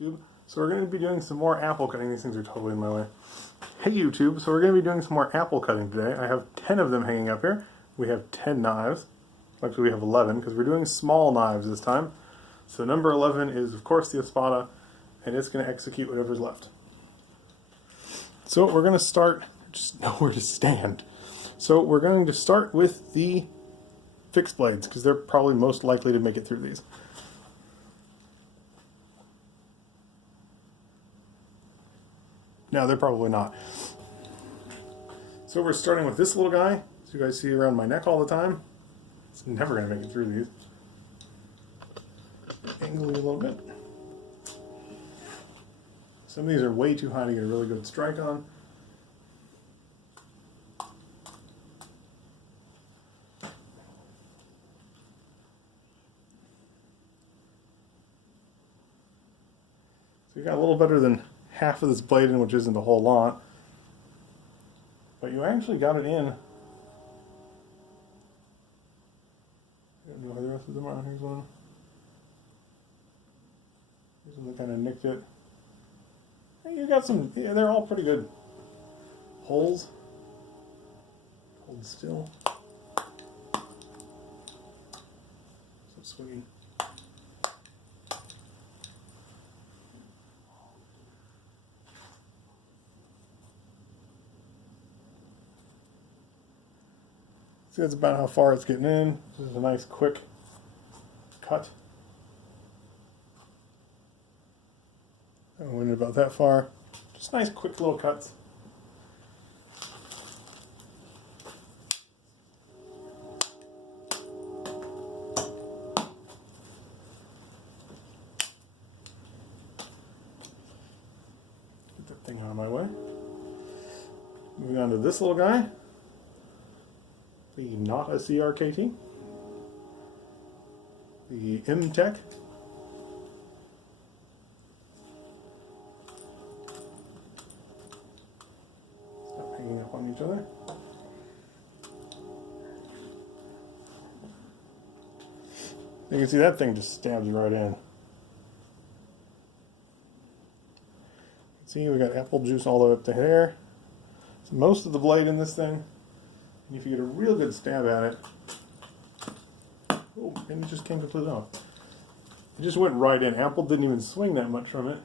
YouTube. So we're going to be doing some more apple cutting. These things are totally in my way. Hey YouTube, so we're going to be doing some more apple cutting today. I have 10 of them hanging up here. We have 10 knives. Actually we have 11 because we're doing small knives this time. So number 11 is of course the espada, and it's going to execute whatever's left. So we're going to start, just nowhere to stand. So we're going to start with the fixed blades because they're probably most likely to make it through these. No, they're probably not. So we're starting with this little guy. So you guys see around my neck all the time. It's never going to make it through these. Angle it a little bit. Some of these are way too high to get a really good strike on. So you got a little better than half of this blade in, which isn't a whole lot, but you actually got it in. I don't know why the rest of them are. Here's one. Here's one that kind of nicked it. Hey, you got some, yeah, they're all pretty good holes. Hold still. So swingy. See, that's about how far it's getting in. This is a nice quick cut. I went about that far. Just nice quick little cuts. Get that thing out of my way. Moving on to this little guy. The not a CRKT, the M-Tech, stop hanging up on each other. You can see that thing just stabs right in. See, we got apple juice all the way up to here. So most of the blade in this thing. And if you get a real good stab at it, oh, and it just came completely off. It just went right in. Apple didn't even swing that much from it.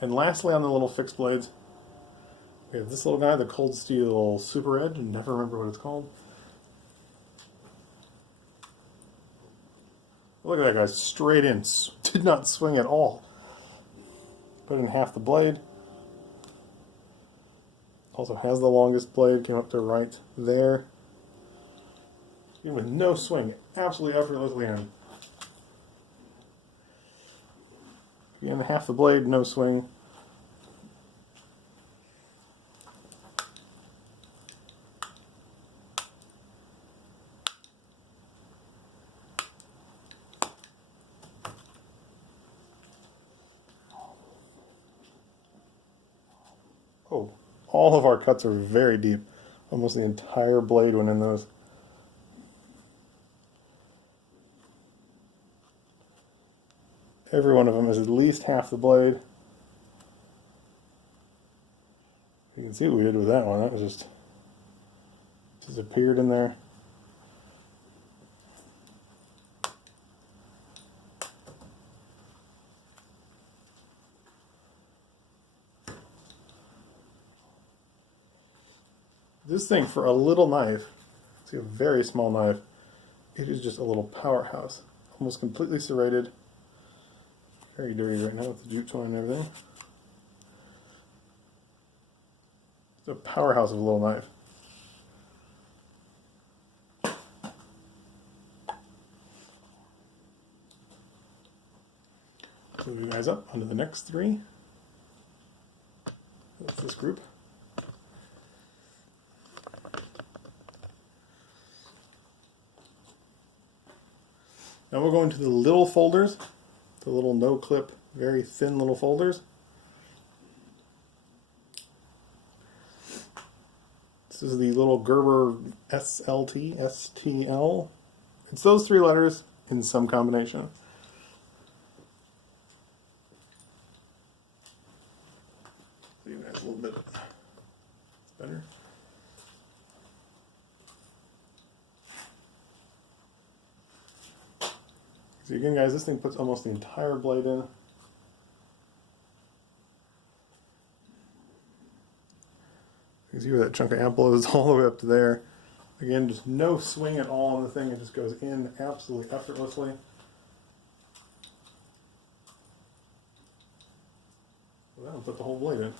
And lastly, on the little fixed blades, we have this little guy, the Cold Steel Super Edge. I never remember what it's called. Look at that guy, straight in. Did not swing at all. Put in half the blade. Also has the longest blade, came up to right there. Even with no swing, absolutely effortlessly in. Again, half the blade, no swing. Oh, all of our cuts are very deep. Almost the entire blade went in those. Every one of them is at least half the blade. You can see what we did with that one. That was just disappeared in there. This thing, for a little knife, it's a very small knife, it is just a little powerhouse. Almost completely serrated. Very dirty right now with the jute twine and everything. It's a powerhouse of a little knife. Move you guys up onto the next three. That's this group. Now we'll go into the little folders, the little no-clip, very thin little folders. This is the little Gerber SLT, STL. It's those three letters in some combination. You guys a little bit better. So again, guys, this thing puts almost the entire blade in. You see where that chunk of apple is all the way up to there. Again, just no swing at all on the thing. It just goes in absolutely effortlessly. Well, that'll put the whole blade in.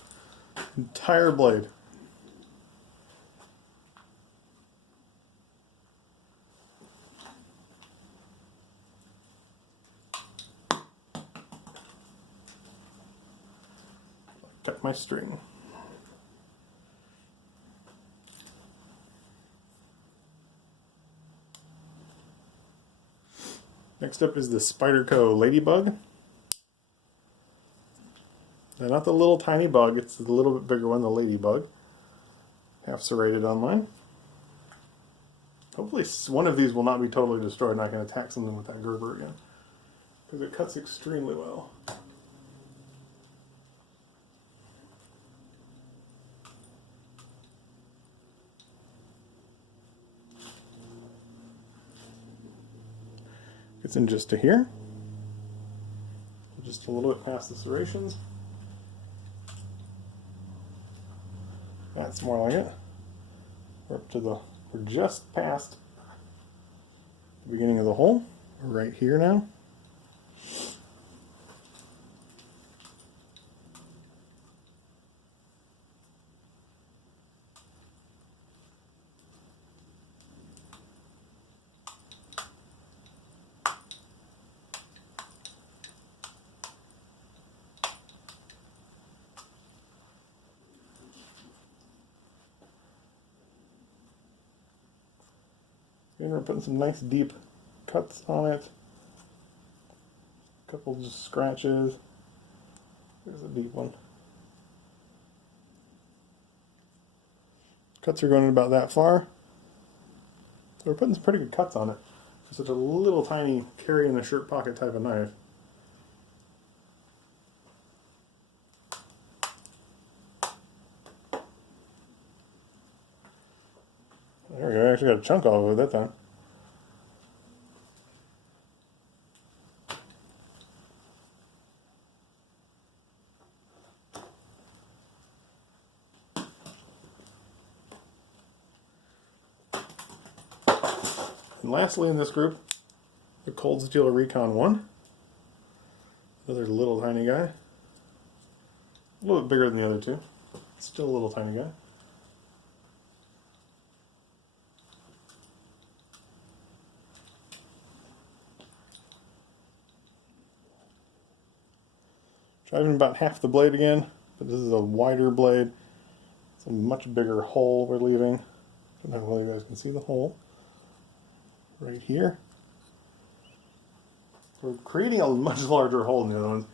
Entire blade. Tuck my string. Next up is the Spyderco Ladybug. Now, not the little tiny bug, it's the little bit bigger one, the Ladybug. Half serrated on mine. Hopefully one of these will not be totally destroyed and I can attack something with that Gerber again. Because it cuts extremely well. Gets in just to here. Just a little bit past the serrations. That's more like it. We're just past the beginning of the hole. We're right here now. And we're putting some nice deep cuts on it. A couple just scratches. There's a deep one. Cuts are going in about that far. So we're putting some pretty good cuts on it for such a little tiny carry in the shirt pocket type of knife. There we go, I actually got a chunk off of it that time. And lastly in this group, the Cold Steel Recon 1. Another little tiny guy. A little bit bigger than the other two. Still a little tiny guy. Driving about half the blade again, but this is a wider blade. It's a much bigger hole we're leaving. I don't know whether you guys can see the hole. Right here. We're creating a much larger hole in the other ones.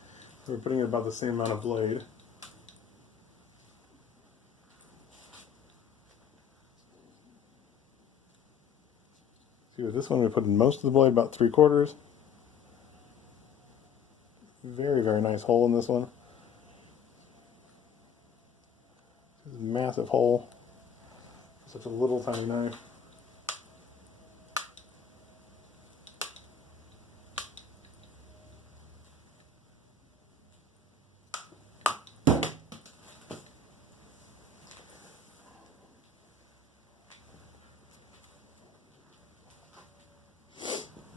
We're putting about the same amount of blade. See, with this one we put in most of the blade, about 3/4. Very, very nice hole in this one. This is a massive hole. Such a little tiny knife.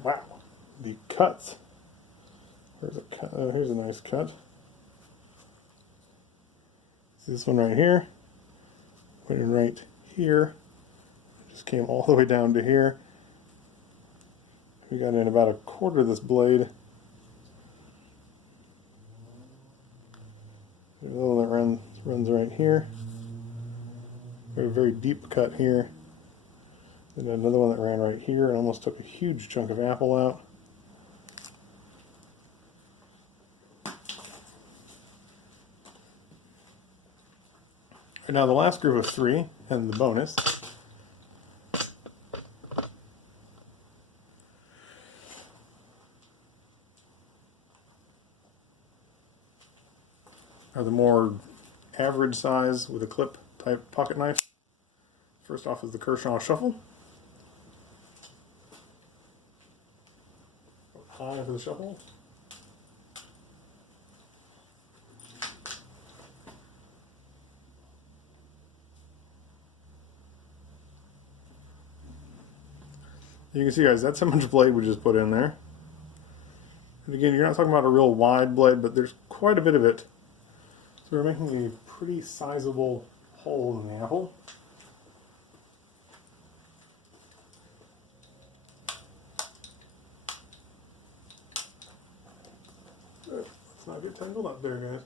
Wow, the cuts. There's a cut. Oh, here's a nice cut. See this one right here? Went in right here. It just came all the way down to here. We got in about 1/4 of this blade. There's another one that runs right here. A very deep cut here. And another one that ran right here and almost took a huge chunk of apple out. Now the last group of 3 and the bonus. Are the more average size with a clip type pocket knife. First off is the Kershaw Shuffle. High for the shuffle. You can see, guys, that's how much blade we just put in there. And again, you're not talking about a real wide blade, but there's quite a bit of it. So we're making a pretty sizable hole in the apple. Let's not get tangled up there, guys.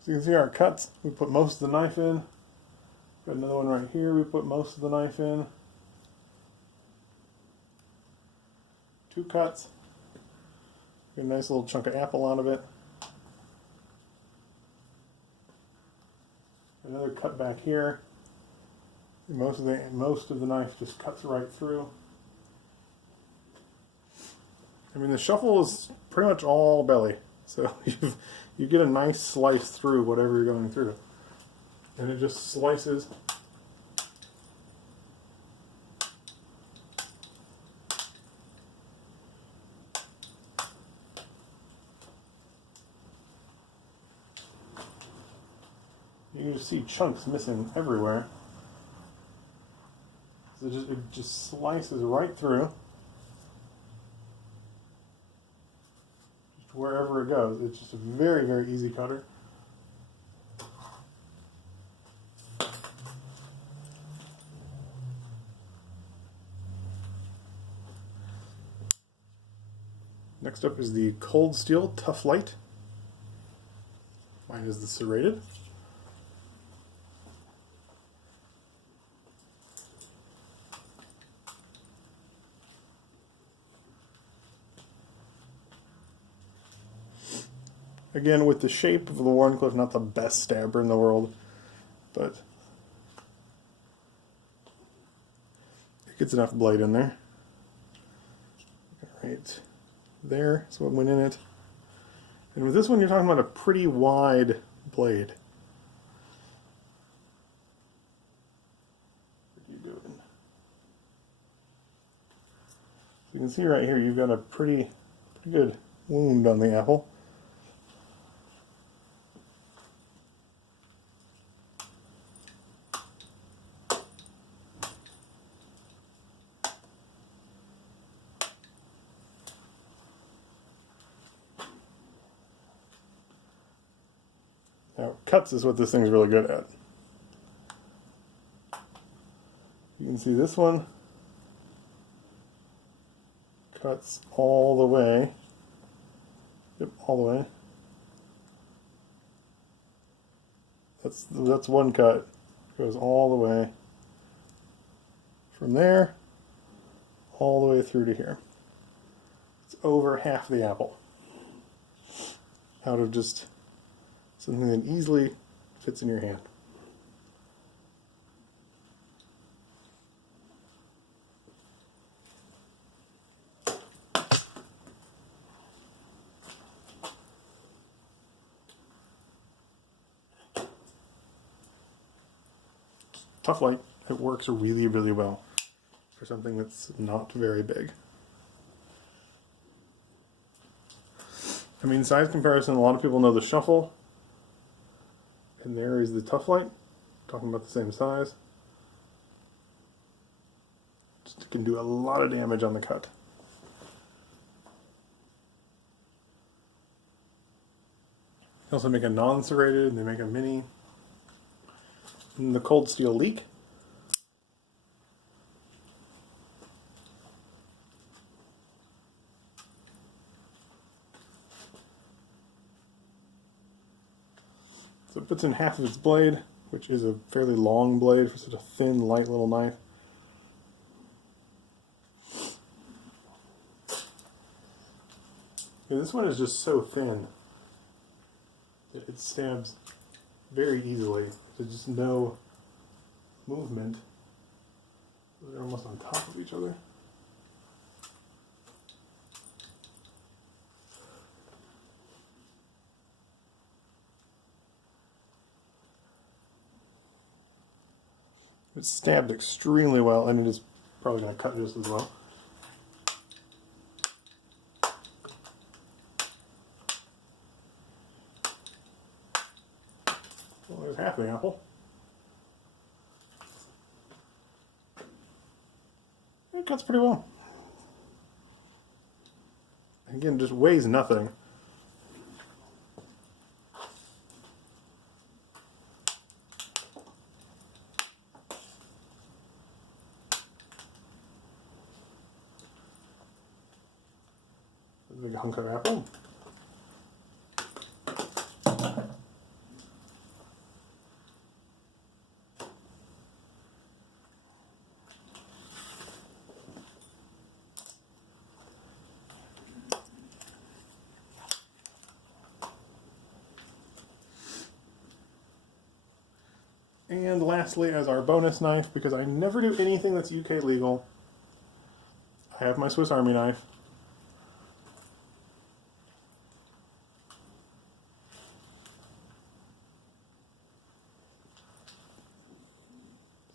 So you can see our cuts. We put most of the knife in. Got another one right here. We put most of the knife in. 2 cuts. Get a nice little chunk of apple out of it. Another cut back here. Most of the knife just cuts right through. I mean, the shuffle is pretty much all belly, so you get a nice slice through whatever you're going through, and it just slices. You can just see chunks missing everywhere. So it just slices right through, just wherever it goes. It's just a very, very easy cutter. Next up is the Cold Steel Tough Light. Mine is the serrated. Again, with the shape of the Wharncliffe, not the best stabber in the world, but it gets enough blade in there. Right there is what went in it. And with this one, you're talking about a pretty wide blade. What are you doing? So you can see right here, you've got a pretty good wound on the apple. Now, cuts is what this thing's really good at. You can see this one cuts all the way. Yep, all the way. That's one cut. Goes all the way from there all the way through to here. It's over half the apple out of just something that easily fits in your hand. Tough Light, it works really, really well for something that's not very big. I mean, size comparison, a lot of people know the Shuffle. And there is the Tough Light, talking about the same size. Just can do a lot of damage on the cut. They also make a non-serrated, they make a mini. And the Cold Steel Leak. So it puts in half of its blade, which is a fairly long blade for such a thin, light little knife. Yeah, this one is just so thin. It stabs very easily. There's just no movement. They're almost on top of each other. It's stabbed extremely well, and it is probably going to cut just as well. Well, there's half the apple. It cuts pretty well. Again, just weighs nothing. Big hunk of apple. And lastly, as our bonus knife, because I never do anything that's UK legal, I have my Swiss Army knife.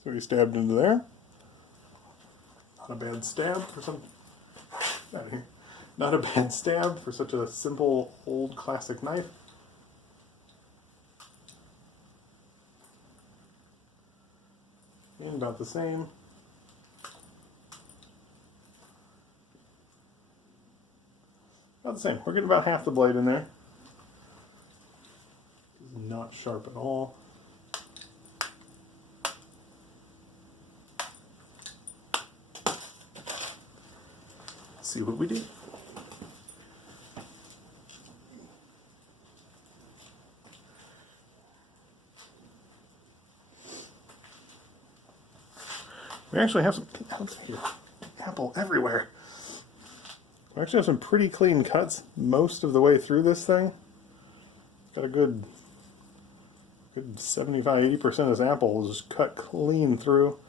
So he stabbed into there. Not a bad stab for some. Not a bad stab for such a simple, old, classic knife. And about the same. About the same. We're getting about half the blade in there. This is not sharp at all. Let's see what we do. We actually have some apple everywhere. We actually have some pretty clean cuts most of the way through this thing. Got a good 75-80% of this apple is just cut clean through.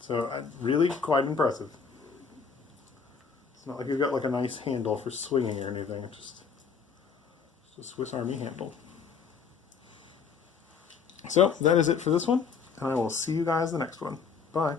So really quite impressive. It's not like you've got like a nice handle for swinging or anything. It's just a Swiss Army handle. So that is it for this one, and I will see you guys the next one. Bye.